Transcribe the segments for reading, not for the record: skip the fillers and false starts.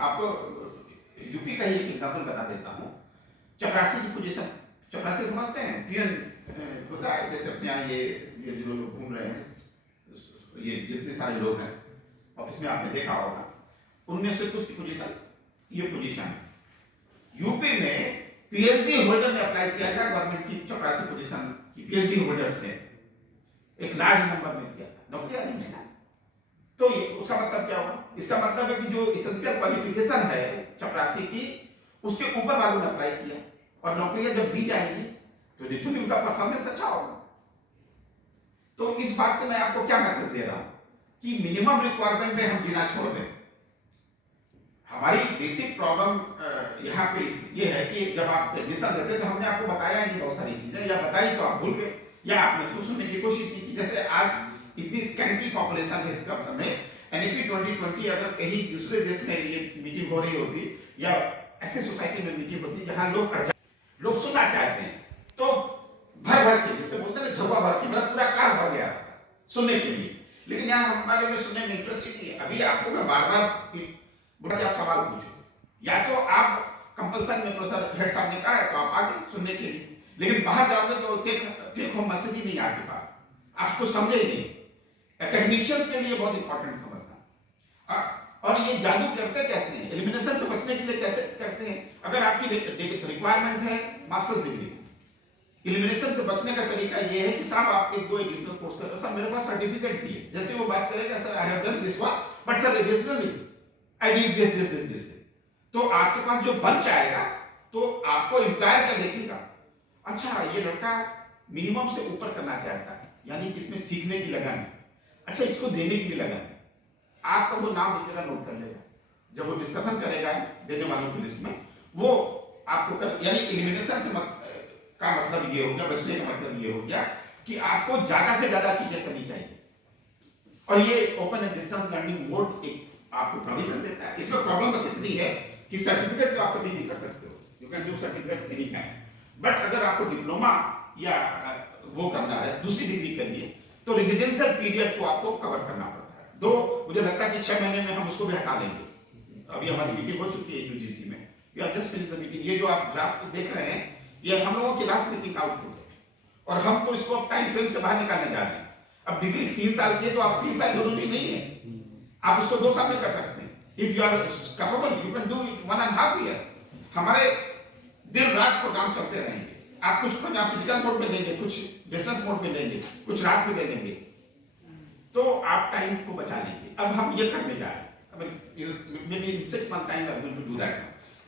आपको यूपी का ही एक एग्जाम्पल बता देता हूँ। चपरासी की पोजीशन, चपरासी समझते हैं, पियन होता है जैसे अपने यहाँ ये जो लोग घूम रहे हैं, ये जितने सारे लोग हैं ऑफिस में आपने देखा होगा, उनमें से कुछ की पोजीशन ये पोजीशन है। यूपी में पीएचडी होल्डर ने अप्लाई किया था गवर्नमेंट की चपरासी पोजीशन की, पीएचडी होल्डर्स ने एक लार्ज नंबर में किया था, नौकरियां नहीं है ना। तो ये उसका मतलब क्या हुआ? इसका मतलब है कि जो एसेंशियल क्वालिफिकेशन है चपरासी की, उसके ऊपर वालों ने अप्लाई किया, और नौकरियां जब दी जाएंगी तो नेचुरली उनका परफॉर्मेंस अच्छा होगा। तो इस बात से मैं आपको क्या मैसेज दे रहा हूं कि मिनिमम रिक्वायरमेंट में हम जीना छोड़ दें। हमारी बेसिक प्रॉब्लम यहाँ पे ये है कि जब आप एडमिशन देते तो हमने आपको बताया नहीं बहुत सारी चीजें, या बताई तो आप भूल गए, या आपने सुनने की कोशिश की। जैसे आज इतनी स्कैंकी पॉपुलेशन है इसका में एनईपी 2020 अगर कहीं दूसरे देश में ये मीटिंग हो रही होती, या ऐसी सोसाइटी में मीटिंग होती जहां लोग सुनना चाहते हैं, तो भर भर के, जैसे बोलते हैं झोंका भर के, मतलब पूरा क्लास भर गया सुनने के लिए। लेकिन यहाँ हमारे में सुनने में इंटरेस्ट ही नहीं है। अभी आपको मैं बार बार आप सवाल पूछो, या तो आप कंपल्सन में प्रोफेसर हेड साहब ने कहा है तो आप आगे सुनने के लिए, लेकिन बाहर जाओगे तो टेक होम मैसेज ही नहीं आपके पास, आप कुछ समझे ही नहीं। एकेडमिशियन के लिए बहुत इंपॉर्टेंट समझना। और ये जादू करते कैसे हैं, एलिमिनेशन से बचने के लिए कैसे करते हैं? अगर आपकी रिक्वायरमेंट है मास्टर्स डिग्री, एलिमिनेशन से बचने का तरीका ये है कि साहब आप एक दो एडिशनल कोर्स कर रहे हो, सर मेरे पास सर्टिफिकेट भी है। जैसे वो बात करेगा sir I have done this one but sir additionally I did this, तो आपके पास जो बंच आएगा तो आपको एम्प्लॉयर क्या देखेगा, अच्छा ये लड़का मिनिमम से ऊपर करना चाहता है, यानी कि इसमें सीखने की लगन है, अच्छा इसको देने की भी लगन है। आपका वो नाम एक जगह नोट कर लेगा, जब वो डिस्कशन करेगा देने वालों की लिस्ट में, वो आपको यानी एलिमिनेशन से का मतलब ये हो गया, बचने का मतलब ये हो गया कि आपको ज्यादा से ज्यादा चीजें करनी चाहिए। और ये open and distance learning mode एक आपको प्रोविजन देता है। इसमें प्रॉब्लम बस इतनी है कि सर्टिफिकेट तो आप कभी भी कर सकते हो, you can do certificate any time, but अगर आपको डिप्लोमा या वो करना है, दूसरी डिग्री करनी है, तो रेजिडेंशियल पीरियड को आपको कवर करना पड़ता है। दो मुझे लगता है कि 6 महीने में हम उसको भी हटा देंगे। अभी हमारी मीटिंग हो चुकी है यूजीसी में, we are just finish the meeting. ये जो आप ड्राफ्ट देख रहे हैं ये हम लोगों की लास्ट मीटिंग आउटपुट है, और हम तो इसको टाइम फ्रेम से बाहर निकालने जा रहे हैं। अब डिग्री 3 साल की है तो आप 3 साल जरूरी नहीं है, आप इसको 2 साल में कर सकते हैं। If you are capable you can do it 1.5 year. हमारे दिन रात प्रोग्राम चलते रहेंगे। आप कुछ प्रोग्राम फिजिकल मोड में लेंगे, कुछ बिजनेस मोड में लेंगे, कुछ रात में ले लेंगे, तो आप टाइम को बचा लेंगे। अब हम ये करने जा रहे हैं, may be in 6 month time we are going to do that.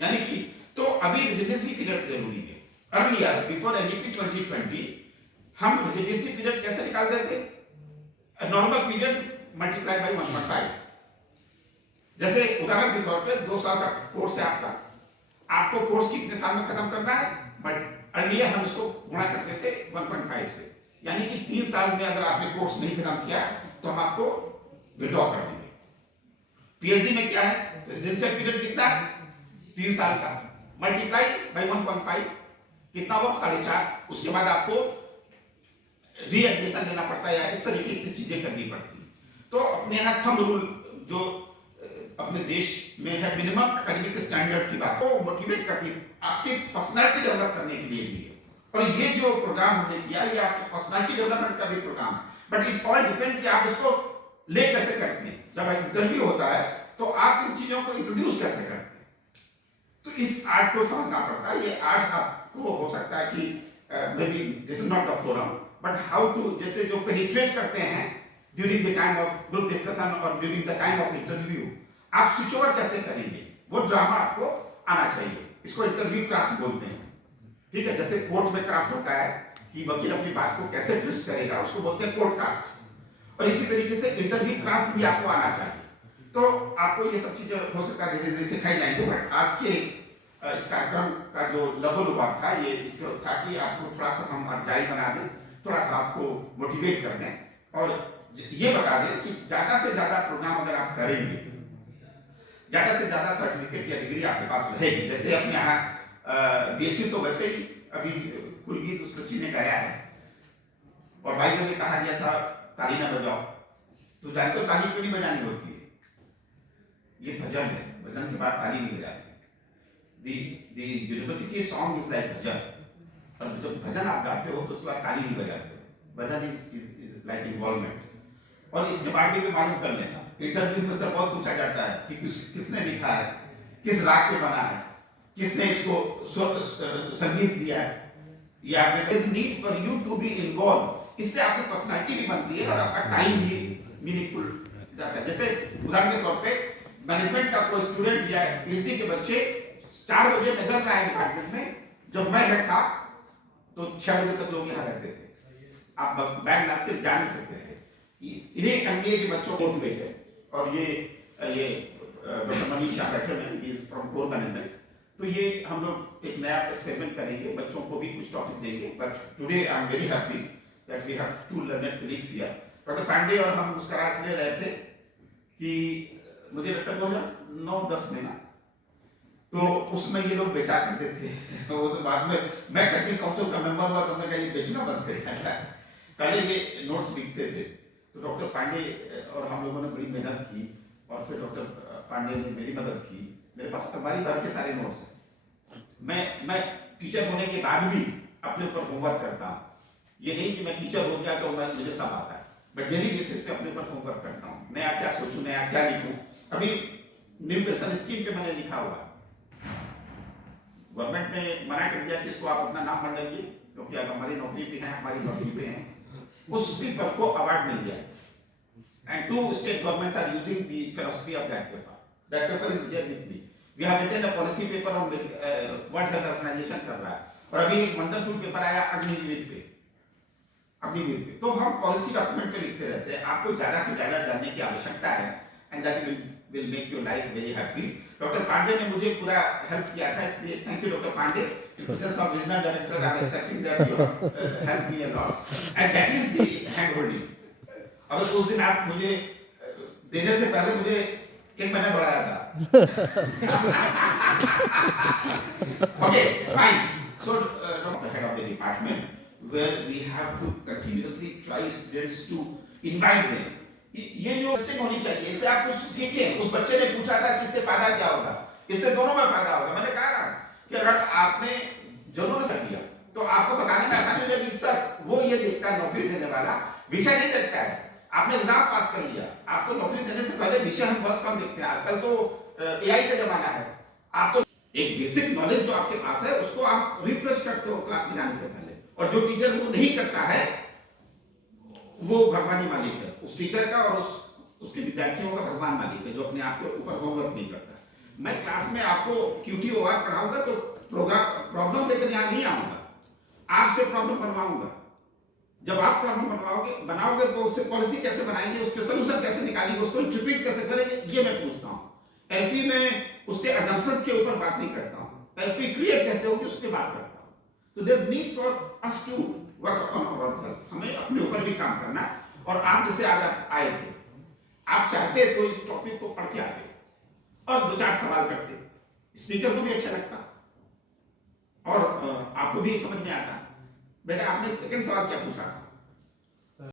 यानी कि तो अभी रेजिडेंसी पीरियड जरूरी है। अर्लियर बिफोर एनईपी 2020 हम रेजिडेंसी पीरियड कैसे निकाल देते? Normal period multiply by 1.5। जैसे उदाहरण के तौर पे 2 साल का कोर्स है आपको कोर्स कितने साल में खत्म करना है, बट अर्लियर हम इसको गुणा करते थे 1.5 से, यानी कि 3 साल में अगर आपने कोर्स नहीं खत्म किया तो हम आपको विड्रॉ कर देंगे। पीएचडी में क्या है, रेजिडेंशियल पीरियड कितना है? 3 साल का, मल्टीप्लाई बाय 1.5 कितना हुआ? 4.5। उसके बाद आपको रीएडमिशन लेना पड़ता है, या इस तरीके से चीजें करनी पड़ती है। तो अपने यहाँ थंब रूल जो अपने देश में है, मिनिमम एकेडमिक स्टैंडर्ड की बात को मोटिवेट करती है, आपकी पर्सनालिटी डेवलप करने के लिए भी है। और ये जो प्रोग्राम हमने किया ये आपके पर्सनालिटी डेवलपमेंट का भी प्रोग्राम है, बट इट ऑल डिपेंड कि आप इसको ले कैसे करते हैं। जब इंटरव्यू होता है तो आप इन चीजों को इंट्रोड्यूस कैसे करते हैं, तो इस आर्ट को समझना पड़ता है। ये आर्ट्स आपको हो सकता है कि may be this is not the forum, but how to, जैसे जो पेनिट्रेट करते हैं during the time of group discussion और during the time of interview, आप स्विच ओवर कैसे करेंगे, वो ड्रामा आपको आना चाहिए। इसको इंटरव्यू क्राफ्ट बोलते हैं, ठीक है। जैसे कोर्ट में क्राफ्ट होता है कि वकील अपनी बात को कैसे ट्विस्ट करेगा, उसको बोलते हैं कोर्ट क्राफ्ट। और इसी तरीके से इंटरव्यू क्राफ्ट भी आपको आना चाहिए। तो आपको ये सब चीजें हो सकता है धीरे धीरे सिखाई जाएंगे, बट आज के इस कार्यक्रम का जो लबोलुबाब था ये इसको था कि आपको थोड़ा सा हम अर्जाई बना दें, थोड़ा सा आपको मोटिवेट कर दें, और ये बता दें कि ज्यादा से ज्यादा प्रोग्राम अगर आप करेंगे, ज्यादा से ज्यादा सर्टिफिकेट या डिग्री आपके पास रहेगी। जैसे अपने यहाँ बीएचयू तो वैसे ही अभी कुलगीत उसको चीने गया है, और भाई को भी कहा गया था ताली ना बजाओ, तो जानते हो ताली क्यों नहीं बजानी होती है? ये भजन है, भजन के बाद ताली नहीं बजाते। The university song is like bhajan, और जब भजन आप गाते हो तो उसके बाद ताली नहीं बजाते हो। भजन इज लाइक इन्वॉल्वमेंट। और इसके बारे में मालूम कर लेना, इंटरव्यू में सब बहुत पूछा जाता है कि किसने लिखा है, किस राग पे बना है, किसने इसको संगीत दिया है, या is need for you to be involve. इससे आपकी पर्सनालिटी भी बनती है और आपका टाइम भी मीनिंगफुल जाता है। जैसे उदाहरण के तौर पे मैनेजमेंट का कोई स्टूडेंट या पीएचडी के बच्चे 4 बजे नजर में आए डिपार्टमेंट में, जब मैं हेड था तो 6 बजे तक लोग यहाँ रहते थे, आप बैग ला के जा नहीं सकते थे। इन्हीं एमबीए के बच्चों को मोटिवेट है। और ये डॉक्टर मनीष यहाँ बैठे हुए हैं, इज फ्रॉम कोर मैनेजमेंट। तो ये हम लोग एक नया एक्सपेरिमेंट करेंगे, बच्चों को भी कुछ टॉपिक देंगे। But today I am very happy that we have 2 learner colleagues here. Doctor Pandey और हम मुस्कुरा इसलिए रहे थे कि मुझे लगता है 2009-10 में ना, तो उसमें ये लोग बेचा करते थे। तो वो तो बाद में मैं कटनी काउंसिल का मेंबर हुआ तो हमने कहा ये बेचना बंद कर दिया। पहले ये नोट्स बिकते थे। तो डॉक्टर पांडे और हम लोगों ने बड़ी मेहनत की, और फिर डॉक्टर पांडे ने मेरी मदद की। मेरे पास हमारी भर के सारे नोट्स हैं। मैं टीचर होने के बाद भी अपने ऊपर होमवर्क करता हूँ। ये नहीं कि मैं टीचर हो गया तो मुझे सब आता है, बट डेली बेसिस पे अपने ऊपर होमवर्क करता हूँ। नया क्या सोचूं, नया क्या लिखूं। अभी न्यू पेंशन स्कीम पे मैंने लिखा हुआ, गवर्नमेंट ने मना कर दिया कि इसको आप अपना नाम मत डालिए, क्योंकि अब हमारी नौकरी पे है, हमारी नौकरी पे है। उस पेपर को अवार्ड मिल गया, and 2 state governments are using the philosophy of that paper. That paper is here with me. We have written a policy paper on World Health Organization कर रहा है, और अभी एक वंडरफुल पेपर आया अग्निवीर पे। तो हम पॉलिसी डॉक्यूमेंट पे लिखते रहते हैं। आपको ज्यादा से ज्यादा जानने की आवश्यकता है, and that will make your life very happy. Doctor Pandey ने मुझे पूरा हेल्प किया था, इसलिए thank you doctor Pandey. Because of regional director, I am accepting that you have helped me a lot, and that is the hand holding. अगर उस दिन आप मुझे देने से पहले मुझे 1 महीना बढ़ाया था। Okay, fine. So, the head of the department, where we have to continuously try students to invite them. ये जो स्टेप होनी चाहिए, इससे आप कुछ सीखें। उस बच्चे ने पूछा था कि इससे फायदा क्या होगा, इससे दोनों में फायदा होगा। मैंने कहा ना कि अगर आपने जरूर कर दिया तो आपको बताने में आसानी हो जाएगी। सर वो ये देखता है, नौकरी देने वाला विषय नहीं देखता है। आपने एग्जाम पास कर लिया, आपको नौकरी देने से पहले विषय हम बहुत कम देखते हैं। आजकल तो एआई का जमाना है। आप तो एक बेसिक नॉलेज जो आपके पास है उसको आप रिफ्रेश करते हो क्लास में जाने से पहले, और जो टीचर वो नहीं करता है वो भगवानी मालिक है उस टीचर का, और उसके विद्यार्थियों का भगवान मालिक है जो अपने आप के ऊपर होमवर्क नहीं करता। मैं क्लास में आपको QTOR पढ़ाऊंगा तो प्रॉब्लम लेकर यहाँ नहीं आऊंगा, आपसे प्रॉब्लम बनवाऊंगा। जब आप प्रॉब्लम बनाओगे तो उससे पॉलिसी कैसे बनाएंगे, उसके सोल्यूशन कैसे निकालेंगे, उसको इंटरप्रेट कैसे करेंगे, ये मैं पूछता हूँ। एलपी में उसके अजम्पशंस के ऊपर बात नहीं करता हूँ, एलपी क्रिएट कैसे होगी उस पर बात करता हूँ। तो there is need for us to work upon ourself, हमें अपने ऊपर भी काम करना। और आप जैसे आज आए थे, आप चाहते तो इस टॉपिक को पढ़ के आते और 2-4 सवाल करते, स्पीकर को भी अच्छा लगता और आपको भी समझ में आता। बेटा आपने सेकंड सवाल क्या पूछा?